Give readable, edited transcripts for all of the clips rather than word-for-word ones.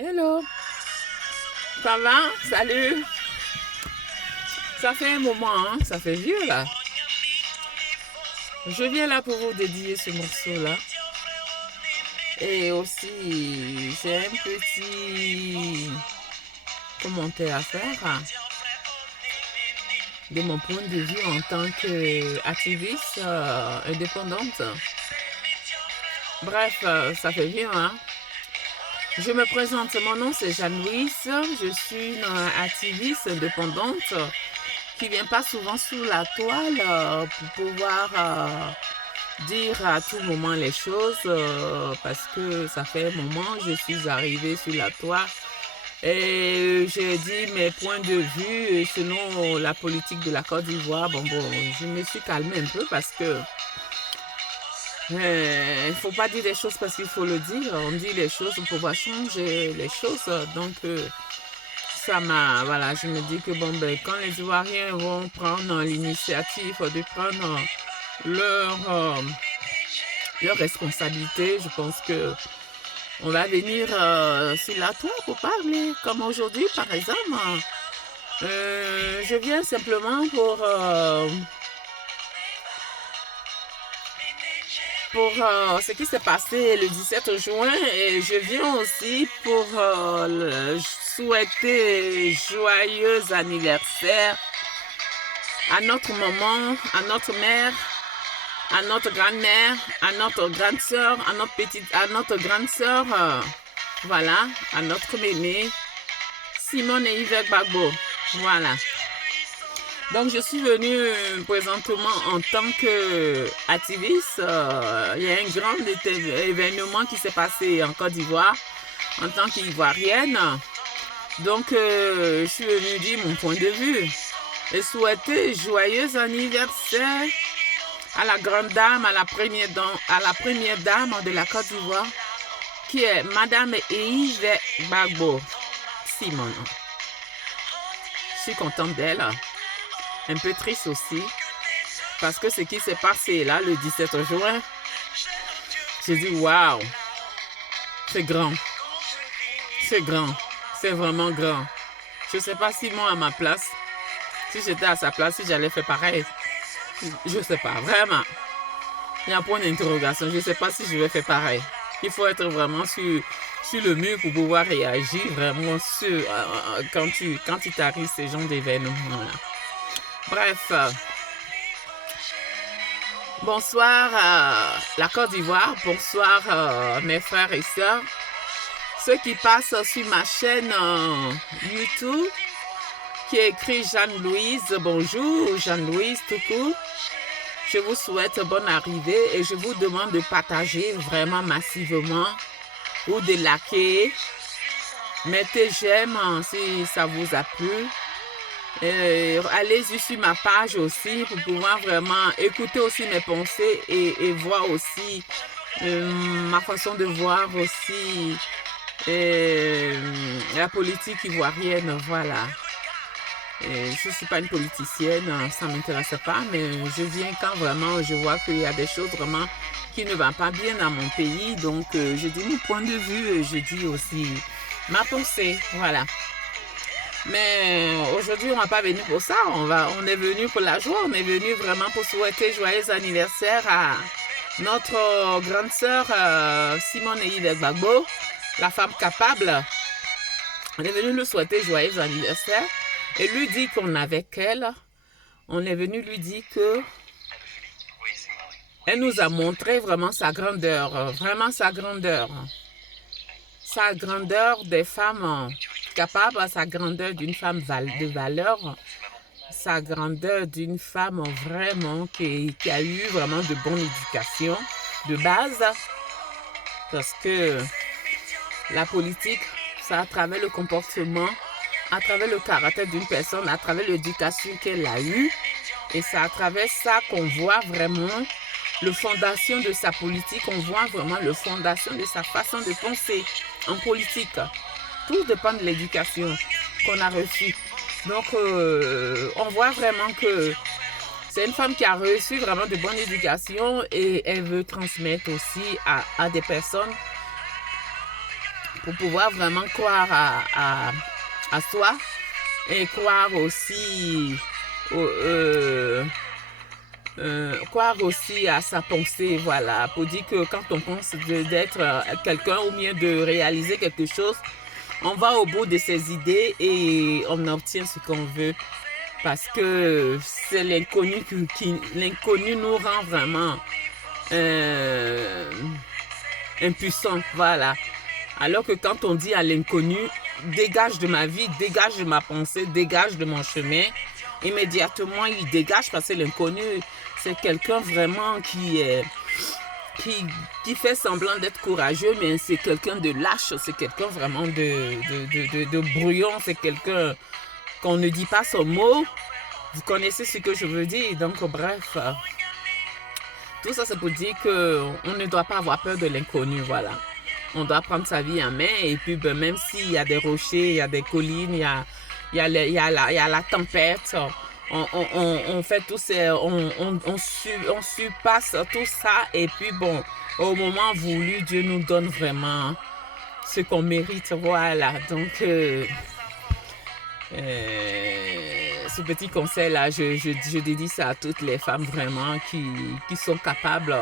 Hello, ça va? Salut. Ça fait un moment, hein? Ça fait vieux là. Je viens là pour vous dédier ce morceau-là. Et aussi, j'ai un petit commentaire à faire de mon point de vue en tant qu'activiste indépendante. Bref, ça fait vieux, hein? Je me présente, mon nom c'est Jeanne-Louise, je suis une activiste indépendante qui vient pas souvent sous la toile pour pouvoir dire à tout moment les choses parce que ça fait un moment que je suis arrivée sur la toile et j'ai dit mes points de vue selon la politique de la Côte d'Ivoire. Bon, je me suis calmée un peu parce que il ne faut pas dire les choses parce qu'il faut le dire. On dit les choses pour pouvoir changer les choses. Donc, ça m'a... Voilà, je me dis que bon, quand les Ivoiriens vont prendre l'initiative de prendre leur responsabilité, je pense que on va venir sur la toile pour parler. Comme aujourd'hui, par exemple, je viens simplement pour ce qui s'est passé le 17 juin et je viens aussi pour souhaiter joyeux anniversaire à notre maman, à notre mère, à notre grand-mère, à notre grande sœur, à notre grande sœur, voilà, à notre mémé, Simone et Yves Gbagbo, voilà. Donc, je suis venue présentement en tant qu'activiste. Il y a un grand événement qui s'est passé en Côte d'Ivoire en tant qu'Ivoirienne. Donc, je suis venue dire mon point de vue et souhaiter joyeux anniversaire à la grande dame, à la première dame de la Côte d'Ivoire, qui est Madame Yves Gbagbo Simone. Je suis contente d'elle. Un peu triste aussi, parce que ce qui s'est passé là le 17 juin, j'ai dit waouh, c'est grand, c'est grand, c'est vraiment grand. Je ne sais pas si moi à ma place, si j'étais à sa place, si j'allais faire pareil, je ne sais pas, vraiment. Il y a un point d'interrogation, je ne sais pas si je vais faire pareil. Il faut être vraiment sur le mur pour pouvoir réagir vraiment sur quand il t'arrive ce genre d'événements là. Bref, bonsoir la Côte d'Ivoire, bonsoir mes frères et sœurs, ceux qui passent sur ma chaîne YouTube, qui est écrit Jeanne-Louise, bonjour Jeanne-Louise tout court. Je vous souhaite bonne arrivée et je vous demande de partager vraiment massivement ou de liker, mettez j'aime si ça vous a plu. Allez-y sur ma page aussi pour pouvoir vraiment écouter aussi mes pensées et voir aussi ma façon de voir aussi la politique ivoirienne, voilà. Je ne suis pas une politicienne, ça ne m'intéresse pas, mais je viens quand vraiment je vois qu'il y a des choses vraiment qui ne vont pas bien dans mon pays, donc je dis mon point de vue, je dis aussi ma pensée, voilà. Mais aujourd'hui, on ne va pas venir pour ça. On est venu pour la joie. On est venu vraiment pour souhaiter joyeux anniversaire à notre grande sœur Simone et Yves Gbagbo, la femme capable. On est venu lui souhaiter joyeux anniversaire et lui dire qu'on est avec elle. On est venu lui dire que elle nous a montré vraiment sa grandeur, sa grandeur des femmes capable, sa grandeur d'une femme de valeur, sa grandeur d'une femme vraiment qui a eu vraiment de bonne éducation de base, parce que la politique, c'est à travers le comportement, à travers le caractère d'une personne, à travers l'éducation qu'elle a eue, et c'est à travers ça qu'on voit vraiment le fondation de sa politique, on voit vraiment le fondation de sa façon de penser en politique. Tout dépend de l'éducation qu'on a reçue. Donc, on voit vraiment que c'est une femme qui a reçu vraiment de bonne éducation et elle veut transmettre aussi à des personnes pour pouvoir vraiment croire à soi et croire aussi croire aussi à sa pensée, voilà, pour dire que quand on pense d'être quelqu'un ou bien de réaliser quelque chose, on va au bout de ses idées et on obtient ce qu'on veut. Parce que c'est l'inconnu l'inconnu nous rend vraiment impuissants, voilà. Alors que quand on dit à l'inconnu, dégage de ma vie, dégage de ma pensée, dégage de mon chemin, immédiatement il dégage parce que l'inconnu, c'est quelqu'un vraiment qui fait semblant d'être courageux, mais c'est quelqu'un de lâche, c'est quelqu'un vraiment de brouillon, c'est quelqu'un qu'on ne dit pas son mot. Vous connaissez ce que je veux dire, donc bref. Tout ça, c'est pour dire qu'on ne doit pas avoir peur de l'inconnu, voilà. On doit prendre sa vie en main et puis ben, même s'il y a des rochers, il y a des collines, il y a la tempête, on fait tout ça, on surpasse tout ça et puis bon, au moment voulu, Dieu nous donne vraiment ce qu'on mérite, voilà. Donc, ce petit conseil-là, je dédie ça à toutes les femmes vraiment qui sont capables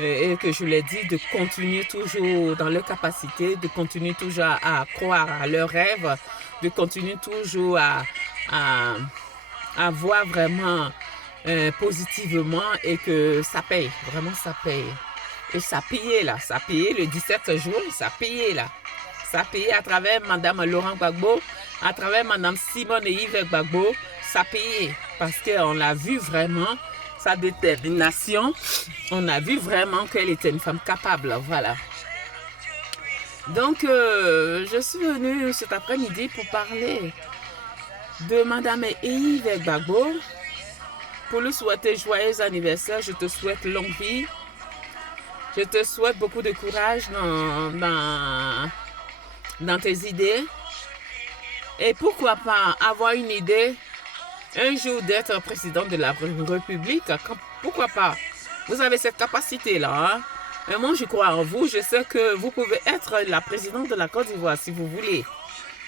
et que je l'ai dit, de continuer toujours dans leur capacité, de continuer toujours à croire à leurs rêves, de continuer toujours à voir vraiment positivement et que ça paye, vraiment ça paye. Et ça payait là, ça payait le 17 juin, ça payait là. Ça payait à travers Madame Laurent Gbagbo, à travers Madame Simone et Yves Gbagbo, ça payait parce qu'on a vu vraiment sa détermination, on a vu vraiment qu'elle était une femme capable, voilà. Donc, je suis venue cet après-midi pour parler de Madame Yves Gbagbo, pour lui souhaiter joyeux anniversaire. Je te souhaite longue vie, je te souhaite beaucoup de courage dans tes idées. Et pourquoi pas avoir une idée un jour d'être président de la République. Pourquoi pas? Vous avez cette capacité-là. Hein? Et moi, je crois en vous. Je sais que vous pouvez être la présidente de la Côte d'Ivoire si vous voulez.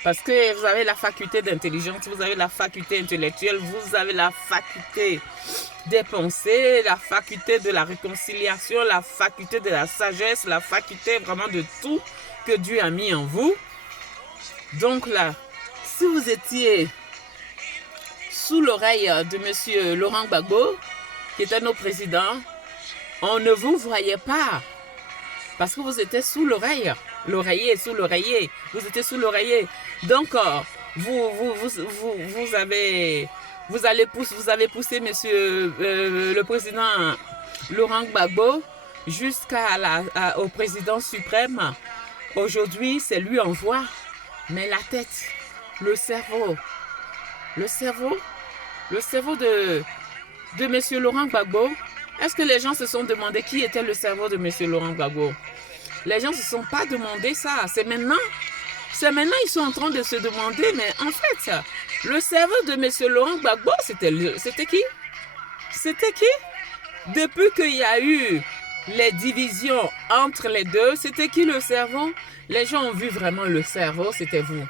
Parce que vous avez la faculté d'intelligence, vous avez la faculté intellectuelle, vous avez la faculté des pensées, la faculté de la réconciliation, la faculté de la sagesse, la faculté vraiment de tout que Dieu a mis en vous. Donc là, si vous étiez sous l'oreille de M. Laurent Gbagbo, qui était notre président, on ne vous voyait pas. Parce que vous étiez sous l'oreille. L'oreiller, sous l'oreiller. Vous étiez sous l'oreiller. Donc, vous avez poussé monsieur le président Laurent Gbagbo jusqu'au président suprême. Aujourd'hui, c'est lui en voix. Mais la tête, le cerveau de monsieur Laurent Gbagbo, est-ce que les gens se sont demandé qui était le cerveau de monsieur Laurent Gbagbo? Les gens ne se sont pas demandé ça. C'est maintenant ils sont en train de se demander, mais en fait, le cerveau de monsieur Laurent Gbagbo, c'était qui? C'était qui? Depuis qu'il y a eu les divisions entre les deux, c'était qui le cerveau? Les gens ont vu vraiment le cerveau, c'était vous.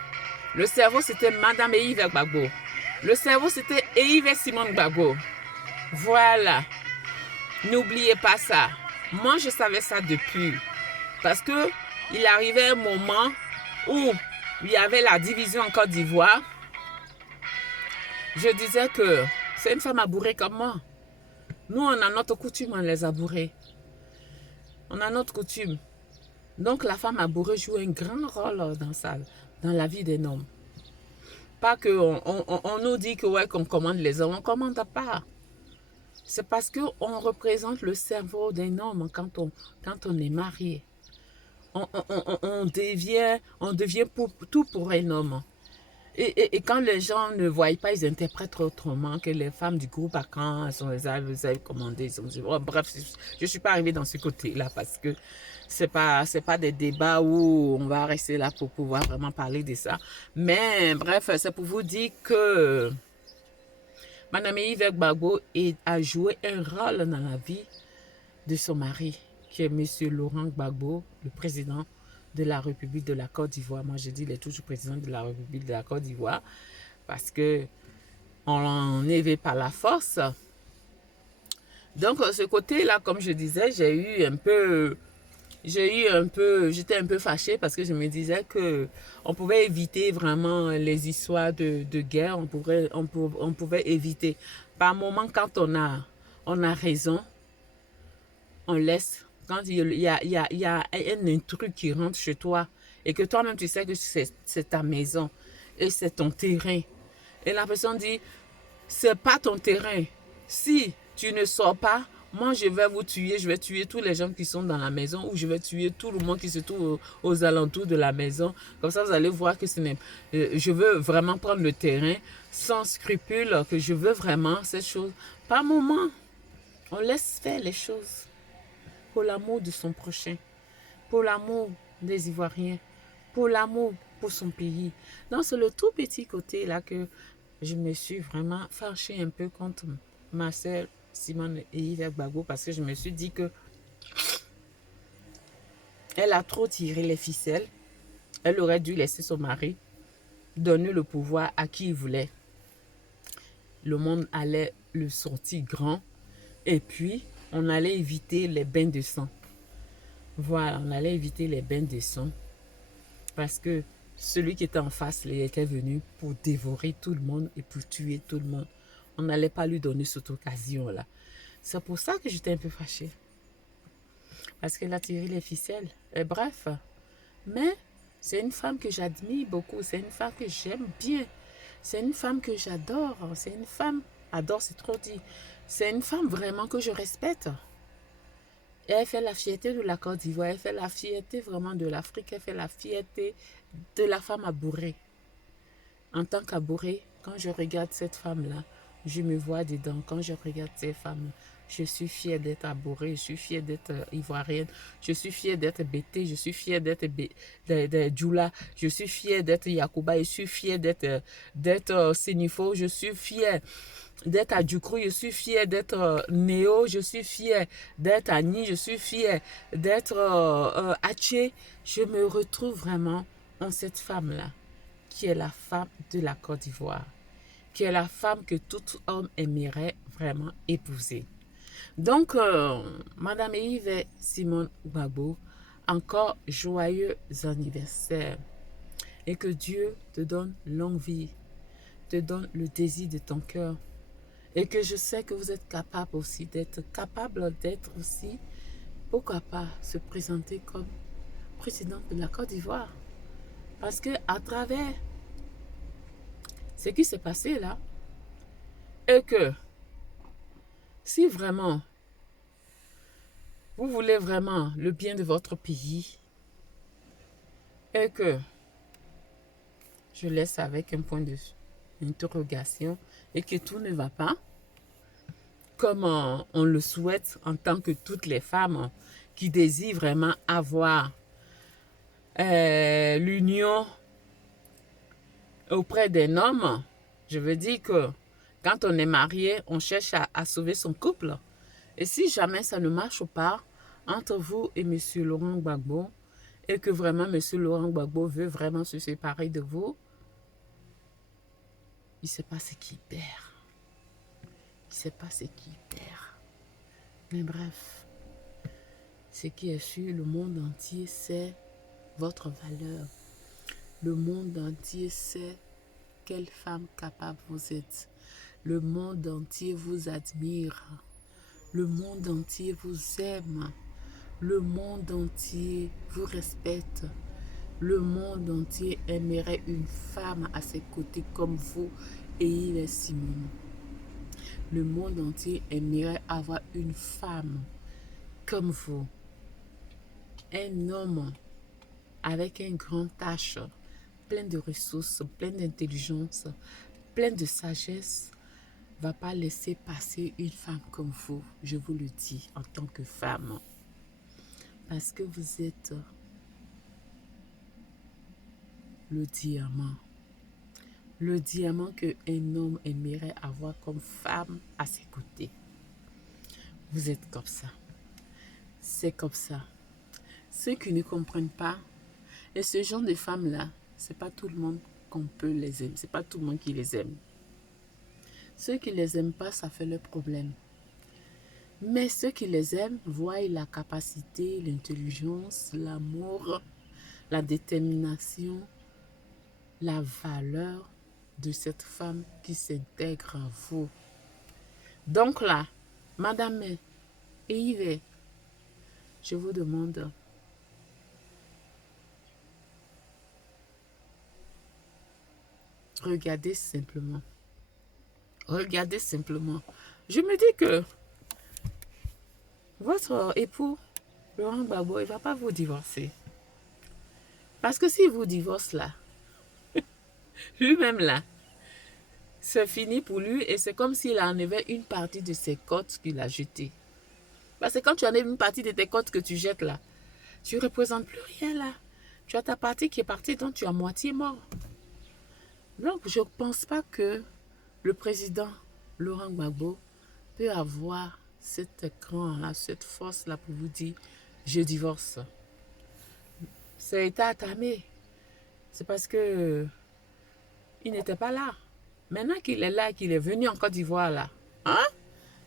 Le cerveau, c'était Madame Yves Gbagbo. Le cerveau, c'était Yves Simone Gbagbo. Voilà. N'oubliez pas ça. Moi, je savais ça depuis. Parce qu'il arrivait un moment où il y avait la division en Côte d'Ivoire. Je disais que c'est une femme abourée comme moi. Nous, on a notre coutume, on les abourés. On a notre coutume. Donc, la femme abourée joue un grand rôle dans la vie d'un homme. Pas qu'on on nous dit que ouais, qu'on commande les hommes. On ne commande pas. C'est parce qu'on représente le cerveau d'un homme quand on est marié. On devient tout pour un homme. Et quand les gens ne voient pas, ils interprètent autrement que les femmes du groupe à quand elles avaient commandé. Bref, je ne suis pas arrivée dans ce côté-là parce que c'est pas des débats où on va rester là pour pouvoir vraiment parler de ça. Mais bref, c'est pour vous dire que Madame Yves Gbagbo a joué un rôle dans la vie de son mari, qui est M. Laurent Gbagbo, le président de la République de la Côte d'Ivoire. Moi, je dis, il est toujours président de la République de la Côte d'Ivoire parce que on est élevé par la force. Donc, ce côté-là, comme je disais, j'étais un peu fâchée parce que je me disais que on pouvait éviter vraiment les histoires de guerre, on pouvait éviter. Par moment, quand on a raison, on laisse. Quand il y a un intrus qui rentre chez toi et que toi-même tu sais que c'est ta maison et c'est ton terrain. Et la personne dit, c'est pas ton terrain. Si tu ne sors pas, moi je vais vous tuer, je vais tuer tous les gens qui sont dans la maison ou je vais tuer tout le monde qui se trouve aux alentours de la maison. Comme ça, vous allez voir que je veux vraiment prendre le terrain sans scrupule, que je veux vraiment cette chose. Par moment, on laisse faire les choses pour l'amour de son prochain, pour l'amour des Ivoiriens, pour l'amour pour son pays. Donc, c'est le tout petit côté là que je me suis vraiment fâchée un peu contre ma sœur Simone et Yves Gbagbo parce que je me suis dit que elle a trop tiré les ficelles. Elle aurait dû laisser son mari donner le pouvoir à qui il voulait. Le monde allait le sortir grand et puis on allait éviter les bains de sang. Voilà, on allait éviter les bains de sang parce que celui qui était en face, il était venu pour dévorer tout le monde et pour tuer tout le monde. On n'allait pas lui donner cette occasion-là. C'est pour ça que j'étais un peu fâchée. Parce qu'elle a tiré les ficelles. Et bref. Mais c'est une femme que j'admire beaucoup. C'est une femme que j'aime bien. C'est une femme que j'adore. C'est une femme... Adore, c'est trop dit. C'est une femme vraiment que je respecte. Et elle fait la fierté de la Côte d'Ivoire. Elle fait la fierté vraiment de l'Afrique. Elle fait la fierté de la femme abourée. En tant qu'abourée, quand je regarde cette femme-là, je me vois dedans. Quand je regarde ces femmes, je suis fière d'être abourée, je suis fière d'être ivoirienne, je suis fière d'être Bété, je suis fière d'être Djoula, je suis fière d'être Yacouba, je suis fière d'être Sénifo, je suis fière d'être Adjoukrou, je suis fière d'être Néo, je suis fière d'être Annie, je suis fière d'être Haché. Je me retrouve vraiment en cette femme-là, qui est la femme de la Côte d'Ivoire, qui est la femme que tout homme aimerait vraiment épouser. Donc, Madame Yves et Simone Gbagbo, encore joyeux anniversaire. Et que Dieu te donne longue vie, te donne le désir de ton cœur. Et que je sais que vous êtes capable aussi d'être aussi, pourquoi pas, se présenter comme présidente de la Côte d'Ivoire. Parce que à travers ce qui s'est passé là, et que si vraiment vous voulez vraiment le bien de votre pays, et que je laisse avec un point d'interrogation et que tout ne va pas comme on le souhaite en tant que toutes les femmes qui désirent vraiment avoir l'union auprès d'un homme. Je veux dire que quand on est marié, on cherche à sauver son couple. Et si jamais ça ne marche pas entre vous et M. Laurent Gbagbo, et que vraiment M. Laurent Gbagbo veut vraiment se séparer de vous, il ne sait pas ce qu'il perd. Il ne sait pas ce qu'il perd. Mais bref, ce qui est sûr, le monde entier sait votre valeur. Le monde entier sait quelle femme capable vous êtes. Le monde entier vous admire. Le monde entier vous aime. Le monde entier vous respecte. Le monde entier aimerait une femme à ses côtés comme vous et il est Simone. Le monde entier aimerait avoir une femme comme vous. Un homme avec un grand tâche, plein de ressources, plein d'intelligence, plein de sagesse, va pas laisser passer une femme comme vous, je vous le dis, en tant que femme. Parce que vous êtes le diamant. Le diamant qu'un homme aimerait avoir comme femme à ses côtés. Vous êtes comme ça. C'est comme ça. Ceux qui ne comprennent pas, Et ce genre de femmes-là, c'est pas tout le monde qu'on peut les aimer. C'est pas tout le monde qui les aime. Ceux qui les aiment pas, ça fait leur problème. Mais ceux qui les aiment voient la capacité, l'intelligence, l'amour, la détermination, la valeur de cette femme qui s'intègre à vous. Donc là, Madame et Yves, je vous demande, regardez simplement. Regardez simplement. Je me dis que votre époux, Laurent Gbagbo, il ne va pas vous divorcer. Parce que s'il vous divorce là, lui-même là, c'est fini pour lui et c'est comme s'il enlevait une partie de ses côtes qu'il a jetées. Parce que quand tu enlèves une partie de tes côtes que tu jettes là, tu ne représentes plus rien là. Tu as ta partie qui est partie, donc tu es à moitié mort. Donc je ne pense pas que le président Laurent Gbagbo peut avoir cet écran-là, cette force-là pour vous dire « je divorce ». C'est état attamé. C'est parce que il n'était pas là. Maintenant qu'il est là, qu'il est venu en Côte d'Ivoire là, hein?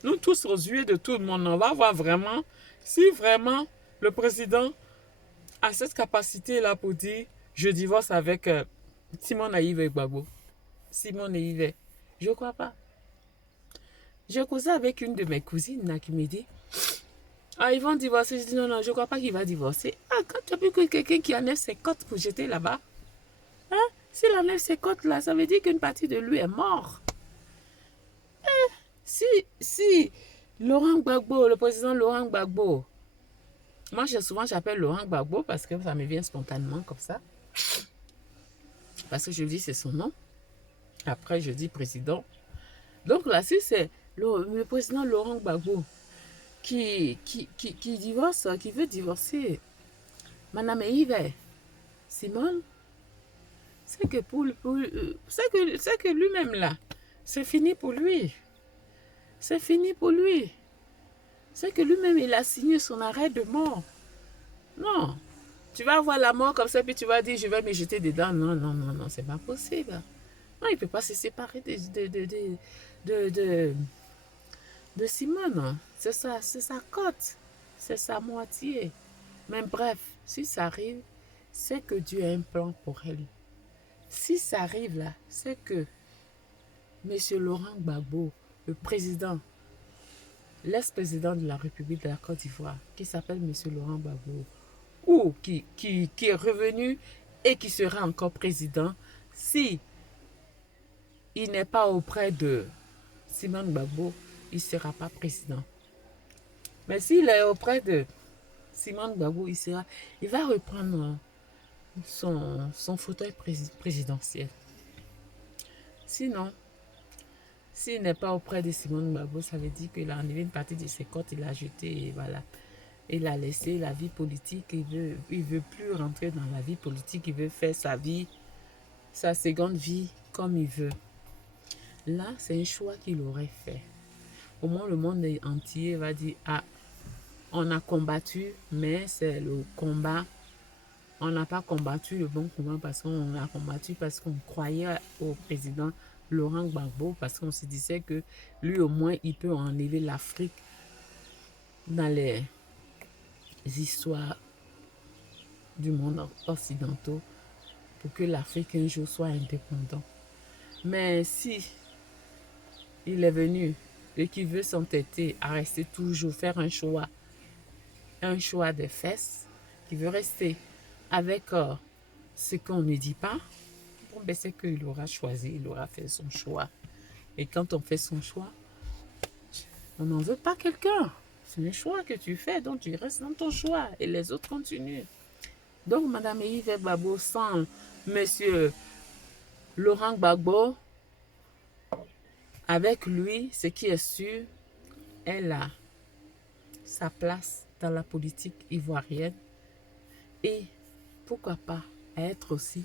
Nous tous aux yeux de tout le monde, on va voir vraiment si vraiment le président a cette capacité-là pour dire « je divorce avec Simone Yves Gbagbo ». Simone Yves, je ne crois pas. J'ai causé avec une de mes cousines là, qui me dit « ah, ils vont divorcer ». Je dis « non, non, je ne crois pas qu'il va divorcer ». Ah, quand tu as vu que quelqu'un qui enlève ses côtes pour jeter là-bas, hein? S'il enlève ses côtes là, ça veut dire qu'une partie de lui est mort. Si Laurent Gbagbo, le président Laurent Gbagbo, moi souvent j'appelle Laurent Gbagbo parce que ça me vient spontanément comme ça. Parce que je dis c'est son nom. Après je dis président. Donc là, si c'est le président Laurent Gbagbo qui divorce, qui veut divorcer Madame Yves, Simone, c'est que c'est que lui-même là, c'est fini pour lui. C'est fini pour lui. C'est que lui-même, il a signé son arrêt de mort. Non. Tu vas avoir la mort comme ça, puis tu vas dire, je vais me jeter dedans. Non, non, non, non, c'est pas possible. Non, il ne peut pas se séparer de Simone. C'est sa côte. C'est sa moitié. Mais bref, si ça arrive, c'est que Dieu a un plan pour elle. Si ça arrive là, c'est que M. Laurent Gbagbo, le président, l'ex-président de la République de la Côte d'Ivoire, qui s'appelle M. Laurent Gbagbo, ou qui est revenu et qui sera encore président, si il n'est pas auprès de Simone Gbagbo, il ne sera pas président. Mais s'il est auprès de Simone Gbagbo, il va reprendre son fauteuil présidentiel. Sinon, s'il n'est pas auprès de Simone Gbagbo, ça veut dire qu'il a enlevé une partie de ses côtes, il a jeté et voilà. Il a laissé la vie politique, il veut plus rentrer dans la vie politique, il veut faire sa vie, sa seconde vie comme il veut. Là, c'est un choix qu'il aurait fait. Au moins, le monde entier va dire, ah, on a combattu, mais c'est le combat. On n'a pas combattu le bon combat parce qu'on a combattu parce qu'on croyait au président Laurent Gbagbo, parce qu'on se disait que lui au moins il peut enlever l'Afrique dans les histoires du monde occidental pour que l'Afrique un jour soit indépendante. Mais si il est venu et qu'il veut s'entêter à rester toujours, faire un choix des fesses, qui veut rester avec ce qu'on ne dit pas, bon, ben c'est qu'il aura choisi, il aura fait son choix. Et quand on fait son choix, on n'en veut pas quelqu'un. C'est un choix que tu fais, donc tu restes dans ton choix et les autres continuent. Donc, Madame Yves Gbagbo, sans Monsieur Laurent Gbagbo, avec lui, ce qui est sûr, elle a sa place dans la politique ivoirienne et pourquoi pas être aussi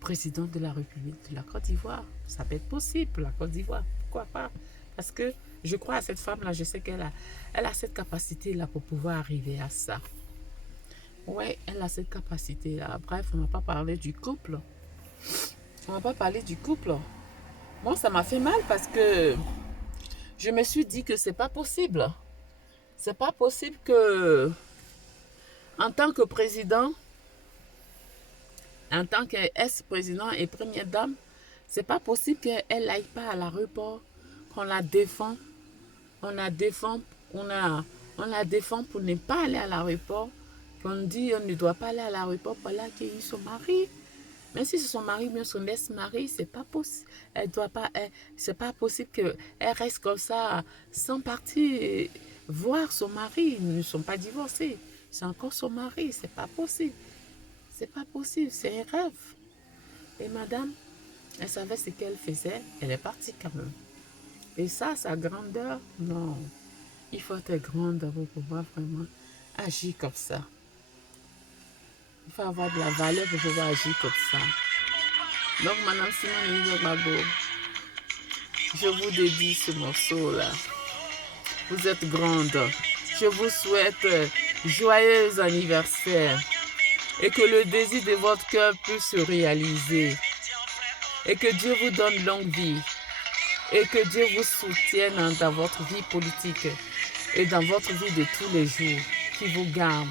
président de la République de la Côte d'Ivoire. Ça peut être possible pour la Côte d'Ivoire, pourquoi pas? Parce que je crois à cette femme-là, je sais qu'elle a cette capacité-là pour pouvoir arriver à ça. Ouais, elle a cette capacité-là. Bref, on ne va pas parler du couple. On ne va pas parler du couple. Moi, ça m'a fait mal parce que je me suis dit que c'est pas possible. C'est pas possible que, en tant que président, en tant qu'ex-président et première dame, c'est pas possible qu'elle n'aille pas à l'aéroport, qu'on la défend, on la défend, on la défend pour ne pas aller à l'aéroport, qu'on dit on ne doit pas aller à l'aéroport pour aller accueillir son mari. Même si c'est son mari, bien son ex-mari, c'est pas possible. Elle doit pas, c'est pas possible qu'elle reste comme ça sans partir voir son mari. Ils ne sont pas divorcés. C'est encore son mari. C'est pas possible. C'est pas possible. C'est un rêve. Et madame, elle savait ce qu'elle faisait. Elle est partie quand même. Et ça, sa grandeur, non. Il faut être grande pour pouvoir vraiment agir comme ça. Il faut avoir de la valeur pour pouvoir agir comme ça. Donc, madame Simone Gbagbo, je vous dédie ce morceau-là. Vous êtes grande. Je vous souhaite joyeux anniversaire. Et que le désir de votre cœur puisse se réaliser. Et que Dieu vous donne longue vie. Et que Dieu vous soutienne dans votre vie politique. Et dans votre vie de tous les jours. Qui vous garde.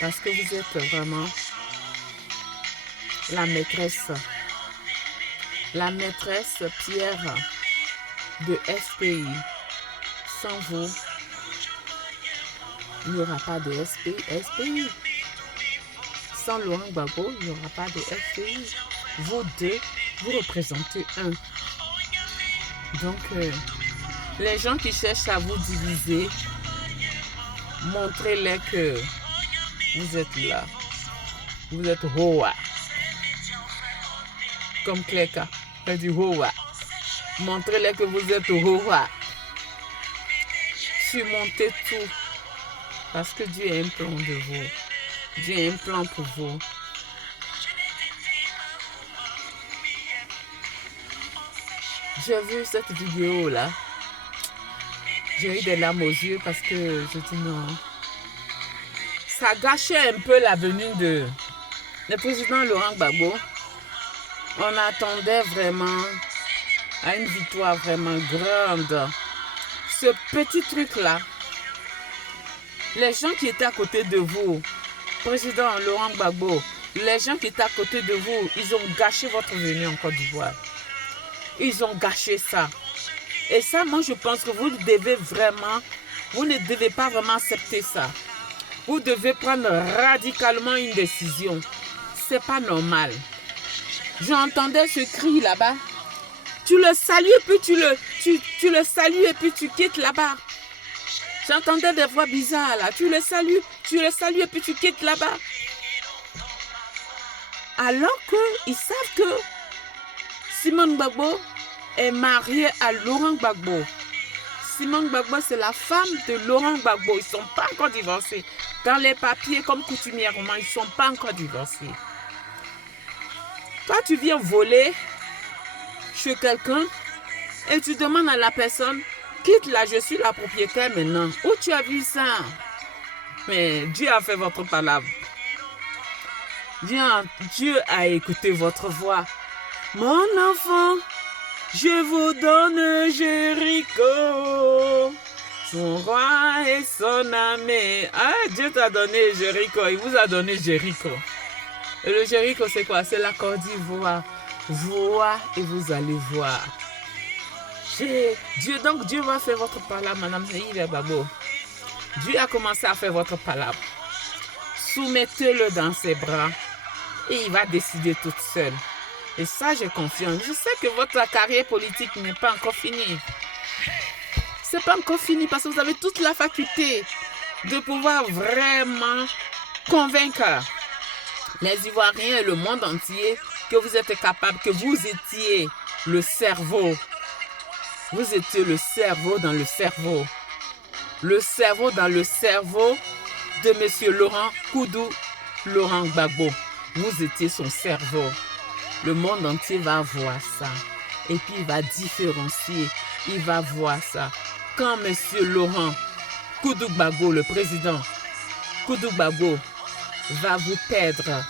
Parce que vous êtes vraiment la maîtresse pierre de SPI. Sans vous, il n'y aura pas de SPI. Sans Laurent Gbagbo, il n'y aura pas de SPI. Vous deux, vous représentez un. Donc, les gens qui cherchent à vous diviser, montrez-les que vous êtes là. Vous êtes Hoa. Comme Cléka. Elle dit Hoa. Montrez-les que vous êtes Hoa. Surmontez tout. Parce que Dieu a un plan de vous. Dieu a un plan pour vous. J'ai vu cette vidéo-là. J'ai eu des larmes aux yeux parce que je dis non. Ça gâchait un peu la venue de le président Laurent Gbagbo. On attendait vraiment à une victoire vraiment grande. Ce petit truc-là, les gens qui étaient à côté de vous, président Laurent Gbagbo, les gens qui étaient à côté de vous, ils ont gâché votre venue en Côte d'Ivoire. Ils ont gâché ça. Et ça, moi, je pense que vous devez vraiment, vous ne devez pas vraiment accepter ça. Vous devez prendre radicalement une décision. C'est pas normal. J'entendais ce cri là-bas. Tu le salues et puis tu le salues et puis tu quittes là-bas. J'entendais des voix bizarres là. Tu le salues et puis tu quittes là-bas. Alors qu'ils savent que Simone Gbagbo est mariée à Laurent Gbagbo. Simone Gbagbo, c'est la femme de Laurent Gbagbo. Ils ne sont pas encore divorcés. Dans les papiers, comme coutumièrement, ils ne sont pas encore divorcés. Toi, tu viens voler chez quelqu'un et tu demandes à la personne, quitte là, je suis la propriétaire maintenant. Où tu as vu ça? Mais Dieu a fait votre palabre. Dieu a écouté votre voix. Mon enfant, je vous donne Jéricho, son roi et son armée. Ah, Dieu t'a donné Jéricho, il vous a donné Jéricho. Et le Jéricho, c'est quoi? C'est la Côte d'Ivoire. Voir et vous allez voir. Donc Dieu va faire votre palabre, madame Yves Babo. Dieu a commencé à faire votre palabre. Soumettez-le dans ses bras et il va décider toute seule. Et ça, j'ai confiance. Je sais que votre carrière politique n'est pas encore finie. C'est pas encore fini parce que vous avez toute la faculté de pouvoir vraiment convaincre les Ivoiriens et le monde entier que vous êtes capable, que vous étiez le cerveau. Vous étiez le cerveau dans le cerveau. Le cerveau dans le cerveau de M. Laurent Gbagbo. Vous étiez son cerveau. Le monde entier va voir ça. Et puis il va différencier. Il va voir ça. Quand M. Laurent Gbagbo, le président Gbagbo, va vous perdre.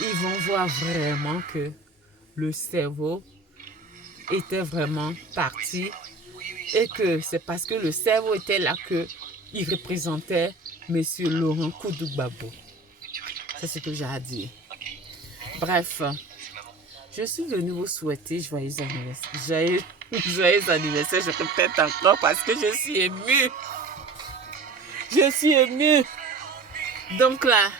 Ils vont voir vraiment que le cerveau était vraiment parti et que c'est parce que le cerveau était là qu'il représentait M. Laurent Koudou-Gbagbo. C'est ce que j'ai à dire. Bref, je suis venue vous souhaiter joyeux anniversaire. Joyeux anniversaire, je répète encore parce que je suis émue. Je suis émue. Donc là,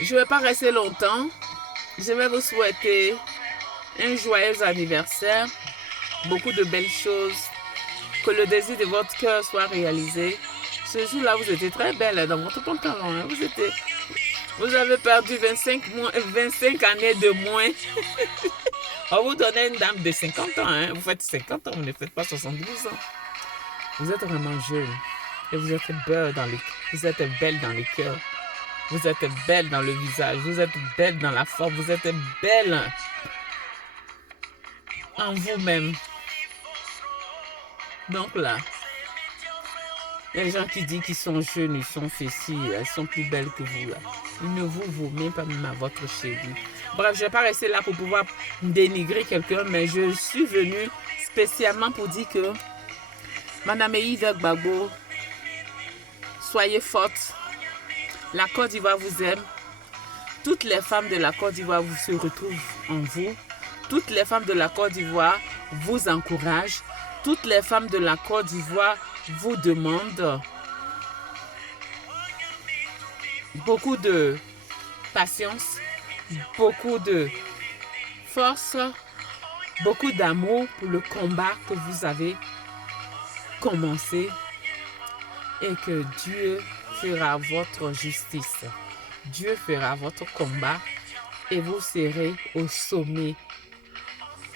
je ne vais pas rester longtemps. Je vais vous souhaiter un joyeux anniversaire. Beaucoup de belles choses. Que le désir de votre cœur soit réalisé. Ce jour-là, vous étiez très belle dans votre pantalon. Hein? Vous avez perdu 25 années de moins. On vous donnait une dame de 50 ans. Hein? Vous faites 50 ans, vous ne faites pas 72 ans. Vous êtes vraiment jeune. Et vous êtes belle dans les cœurs. Vous êtes belle dans le visage. Vous êtes belle dans la forme. Vous êtes belle en vous-même. Donc là, les gens qui disent qu'ils sont jeunes, ils sont ceci, elles sont plus belles que vous là. Ils ne vous vaut même pas même à votre chérie. Bref, je ne vais pas rester là pour pouvoir dénigrer quelqu'un, mais je suis venue spécialement pour dire que Madame Yves Gbagbo, soyez forte. La Côte d'Ivoire vous aime. Toutes les femmes de la Côte d'Ivoire se retrouvent en vous. Toutes les femmes de la Côte d'Ivoire vous encouragent. Toutes les femmes de la Côte d'Ivoire vous demandent beaucoup de patience, beaucoup de force, beaucoup d'amour pour le combat que vous avez commencé et que Dieu fera votre justice. Dieu fera votre combat et vous serez au sommet.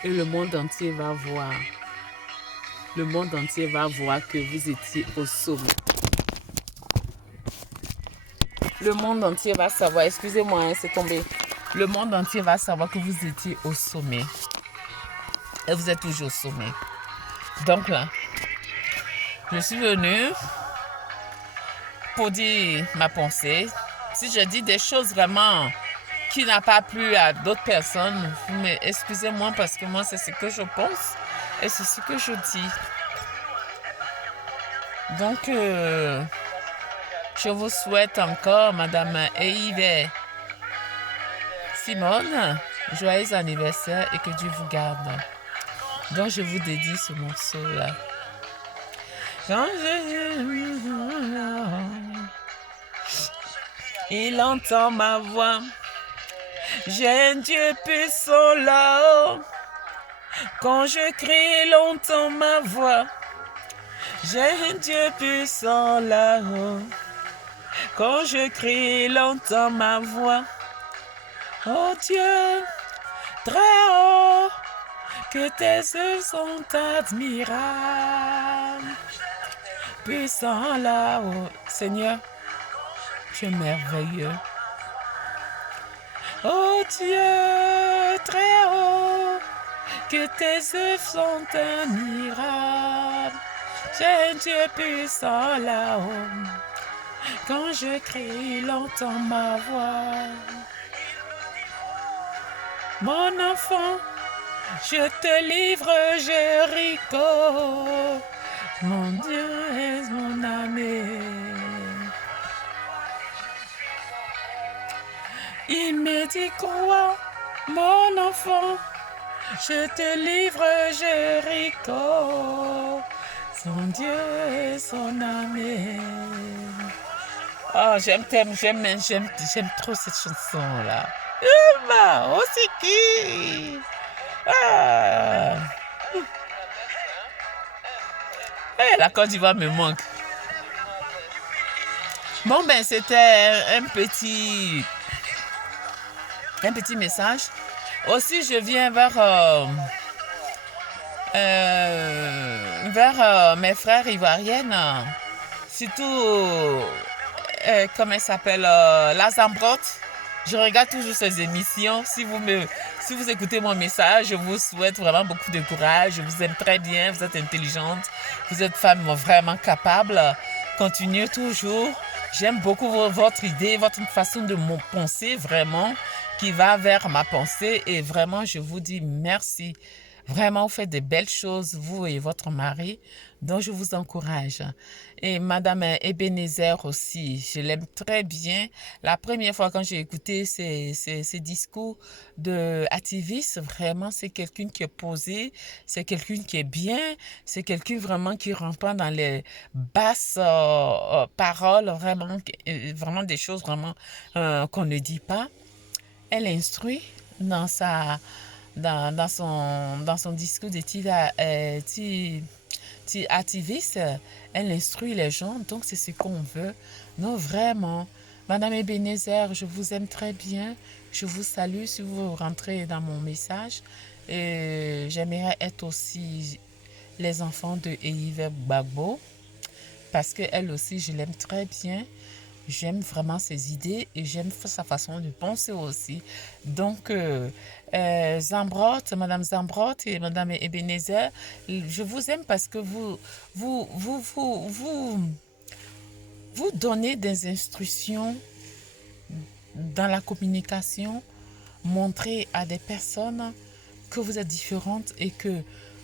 Et le monde entier va voir. Le monde entier va voir que vous étiez au sommet. Le monde entier va savoir, excusez-moi, hein, c'est tombé. Le monde entier va savoir que vous étiez au sommet. Et vous êtes toujours au sommet. Donc là, je suis venue pour dire ma pensée. Si je dis des choses vraiment qui n'ont pas plu à d'autres personnes, mais excusez-moi parce que moi, c'est ce que je pense. Et c'est ce que je dis. Donc, je vous souhaite encore, Madame Yves Simone, joyeux anniversaire et que Dieu vous garde. Donc, je vous dédie ce morceau-là. Quand il entend ma voix, j'ai un Dieu puissant là-haut. Quand je crie, il entend ma voix. J'ai un Dieu puissant là-haut. Quand je crie, il entend ma voix. Oh Dieu, très haut, que tes œuvres sont admirables. Puissant là-haut. Seigneur, tu es merveilleux. Oh Dieu, très haut, que tes œuvres sont admirables. J'ai un Dieu puissant là-haut. Quand je crie, il entend ma voix. Mon enfant, je te livre Jéricho. Mon Dieu est mon ami. Il me dit quoi, mon enfant? Je te livre Jéricho. Son Dieu et son ami. Oh, j'aime trop cette chanson-là. Oh, c'est qui? Ah. La Côte d'Ivoire me manque. Bon, ben, c'était un petit message. Aussi, je viens vers mes frères ivoiriennes, surtout, comment elle s'appelle, La Zambrotte. Je regarde toujours ces émissions. Si vous écoutez mon message, je vous souhaite vraiment beaucoup de courage. Je vous aime très bien, vous êtes intelligente, vous êtes femme vraiment capable. Continuez toujours. J'aime beaucoup votre idée, votre façon de penser vraiment qui va vers ma pensée et vraiment je vous dis merci. Vraiment, vous faites de belles choses, vous et votre mari, donc je vous encourage. Et Madame Ebenezer aussi, je l'aime très bien. La première fois quand j'ai écouté ces discours de activiste, vraiment, c'est quelqu'un qui est posé, c'est quelqu'un qui est bien, c'est quelqu'un vraiment qui rentre pas dans les basses paroles, vraiment, vraiment des choses vraiment qu'on ne dit pas. Elle instruit dans dans son discours de activiste, elle instruit les gens, donc c'est ce qu'on veut. Non, vraiment. Madame Ebenezer, je vous aime très bien. Je vous salue si vous rentrez dans mon message. Et j'aimerais être aussi les enfants de Yves Gbagbo parce qu'elle aussi, je l'aime très bien. J'aime vraiment ses idées et j'aime sa façon de penser aussi. Donc, Zambrotte, Madame Zambrotte et Madame Ebenezer, je vous aime parce que vous donnez des instructions dans la communication, montrez à des personnes que vous êtes différentes et que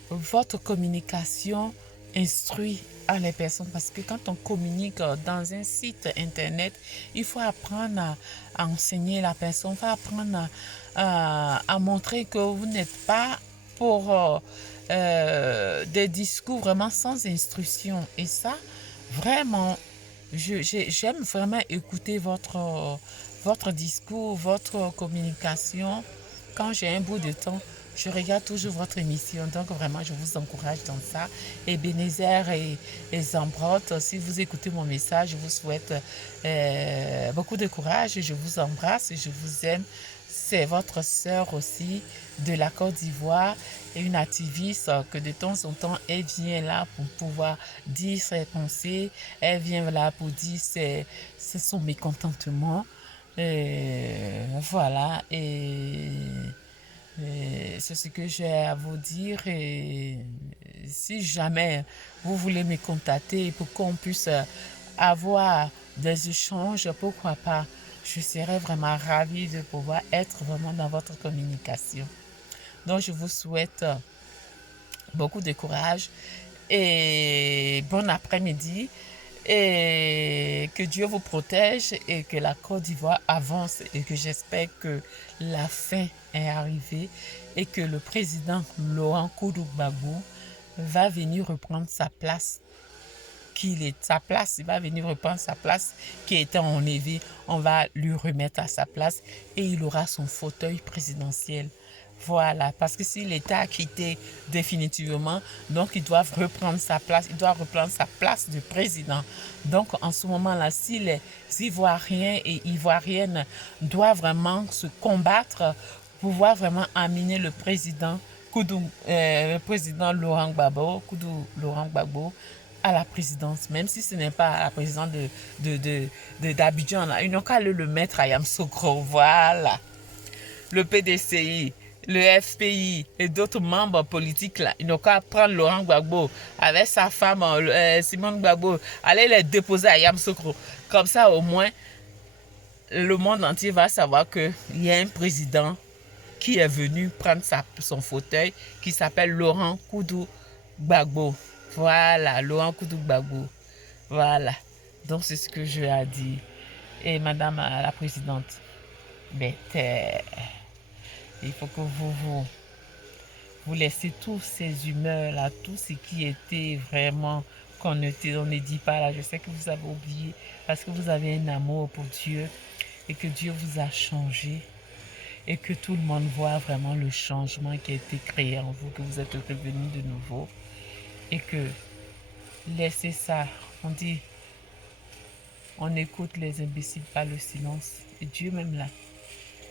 votre communication instruit à les personnes parce que quand on communique dans un site internet, il faut apprendre à enseigner la personne, il faut apprendre à montrer que vous n'êtes pas pour des discours vraiment sans instruction. Et ça, vraiment, j'aime vraiment écouter votre discours, votre communication. Quand j'ai un bout de temps, je regarde toujours votre émission, donc vraiment, je vous encourage dans ça. Et Ebenezer et Zambrotte, si vous écoutez mon message, je vous souhaite beaucoup de courage. Je vous embrasse et je vous aime. C'est votre sœur aussi de la Côte d'Ivoire et une activiste que de temps en temps, elle vient là pour pouvoir dire ses pensées. Elle vient là pour dire son mécontentement. Voilà. Et c'est ce que j'ai à vous dire et si jamais vous voulez me contacter pour qu'on puisse avoir des échanges, pourquoi pas, je serais vraiment ravie de pouvoir être vraiment dans votre communication. Donc je vous souhaite beaucoup de courage et bon après-midi et que Dieu vous protège et que la Côte d'Ivoire avance et que j'espère que la fin est arrivée et que le président Laurent Gbagbo va venir reprendre sa place il va venir reprendre sa place qui était enlevée, on va lui remettre à sa place et il aura son fauteuil présidentiel. Voilà, parce que s'il était acquitté définitivement, donc ils doivent reprendre sa place, il doit reprendre sa place de président. Donc en ce moment-là, si les Ivoiriens et Ivoiriennes doivent vraiment se combattre pour pouvoir vraiment amener le président Laurent Gbagbo à la présidence, même si ce n'est pas à la présidence d'Abidjan, ils n'ont qu'à le mettre à Yamoussoukro, voilà. Le PDCI, le FPI et d'autres membres politiques là, ils n'ont qu'à prendre Laurent Gbagbo avec sa femme Simone Gbagbo, aller les déposer à Yamoussoukro. Comme ça, au moins, le monde entier va savoir qu'il y a un président qui est venu prendre son fauteuil, qui s'appelle Laurent Gbagbo. Voilà, Laurent Gbagbo. Voilà. Donc, c'est ce que je ai dit. Et Madame la Présidente, il faut que vous laissez tous ces humeurs-là, tout ce qui était vraiment on ne dit pas là. Je sais que vous avez oublié parce que vous avez un amour pour Dieu et que Dieu vous a changé et que tout le monde voit vraiment le changement qui a été créé en vous, que vous êtes revenu de nouveau et que laissez ça. On dit, on écoute les imbéciles par le silence. Et Dieu même là,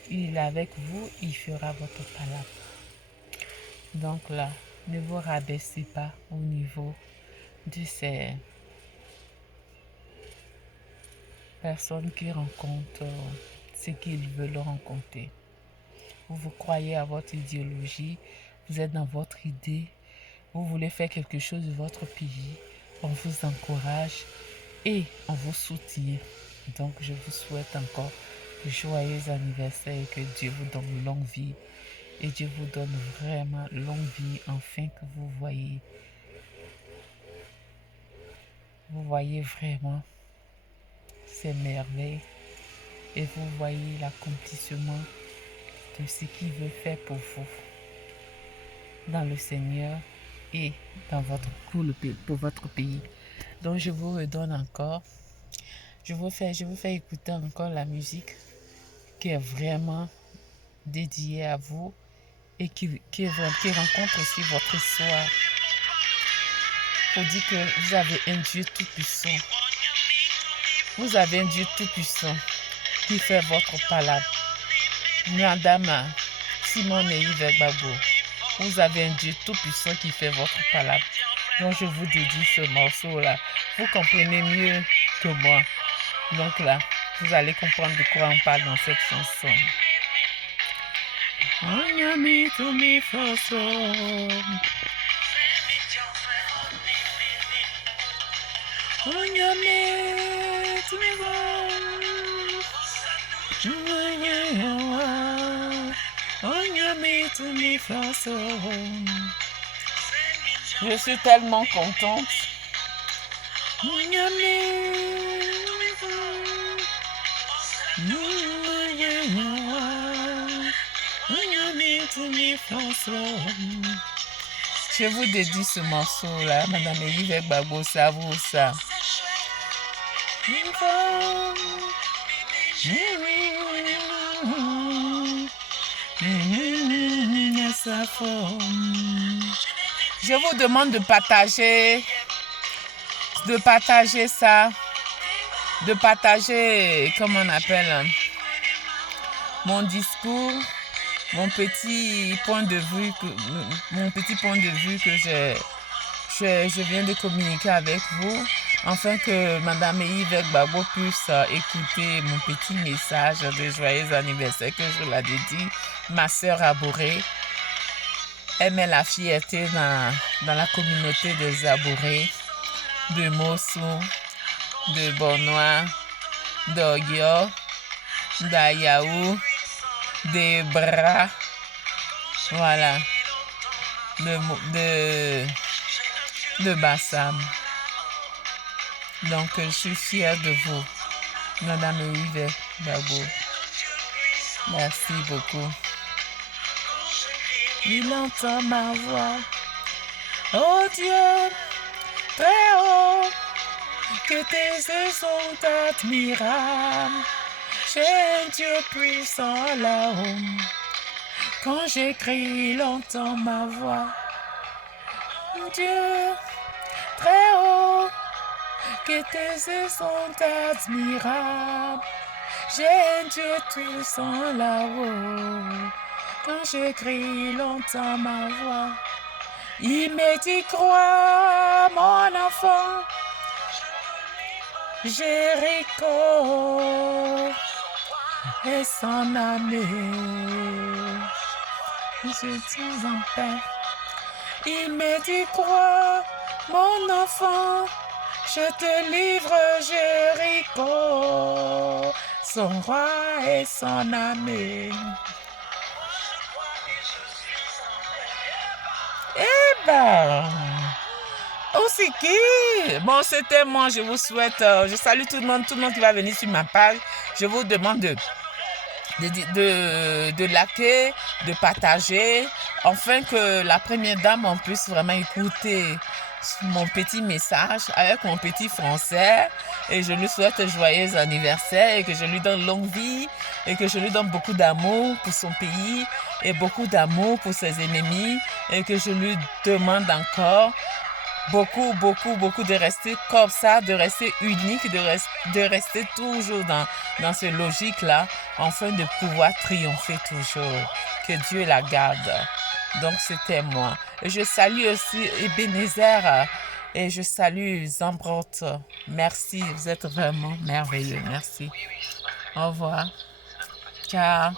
il est avec vous, il fera votre palabre. Donc là, ne vous rabaissez pas au niveau de ces personnes qui rencontrent ce qu'ils veulent rencontrer. Vous croyez à votre idéologie, vous êtes dans votre idée, vous voulez faire quelque chose de votre pays, on vous encourage et on vous soutient. Donc, je vous souhaite encore joyeux anniversaire et que Dieu vous donne longue vie. Et Dieu vous donne vraiment longue vie afin que vous voyez vraiment ces merveilles et vous voyez l'accomplissement de ce qu'il veut faire pour vous dans le Seigneur et pour votre pays. Donc je vous redonne encore, je vous fais écouter encore la musique qui est vraiment dédiée à vous et qui rencontre aussi votre histoire pour dire que vous avez un Dieu tout-puissant. Vous avez un Dieu tout-puissant qui fait votre palabre. Madame Simone et Yves Gbagbo, vous avez un Dieu tout-puissant qui fait votre palabre. Donc je vous dédie ce morceau-là. Vous comprenez mieux que moi. Donc là, vous allez comprendre de quoi on parle dans cette chanson. Je suis tellement contente. Je vous dédie ce morceau-là, Madame Yves Gbagbo, ça vous ça. Je vous demande de partager ça, de partager, comment on appelle, mon discours, mon petit point de vue que je viens de communiquer avec vous, afin que Madame Yves Gbagbo puisse écouter mon petit message de joyeux anniversaire que je la dédie, ma sœur Abouré. Elle met la fierté dans la communauté de Zabouré, de Mossou, de Bonois, d'Oyo, d'Ayaou, de Bra, voilà, de Bassam. Donc, je suis fière de vous, Madame Yves Gbagbo. Merci beaucoup. Il entend ma voix. Oh Dieu, très haut, que tes yeux sont admirables. J'ai un Dieu puissant là-haut. Quand j'écris, il entend ma voix. Dieu, très haut, que tes yeux sont admirables. J'ai un Dieu puissant là-haut. Quand je crie, il entend ma voix. Il me dit, crois, mon enfant. Jéricho et son armée. Je suis en paix. Il me dit, crois, mon enfant. Je te livre Jéricho, son roi et son armée. Eh ben, aussi qui? Bon, c'était moi. Je vous souhaite, je salue tout le monde qui va venir sur ma page. Je vous demande de liker, de partager, afin que la première dame en puisse vraiment écouter mon petit message avec mon petit français, et je lui souhaite joyeux anniversaire et que je lui donne longue vie et que je lui donne beaucoup d'amour pour son pays et beaucoup d'amour pour ses ennemis, et que je lui demande encore beaucoup de rester comme ça, de rester unique, de rester toujours dans ce logique-là, afin de pouvoir triompher toujours. Que Dieu la garde. Donc, c'était moi. Et je salue aussi Ebenezer et je salue Zambrotte. Merci, vous êtes vraiment merveilleux. Merci. Au revoir. Ciao.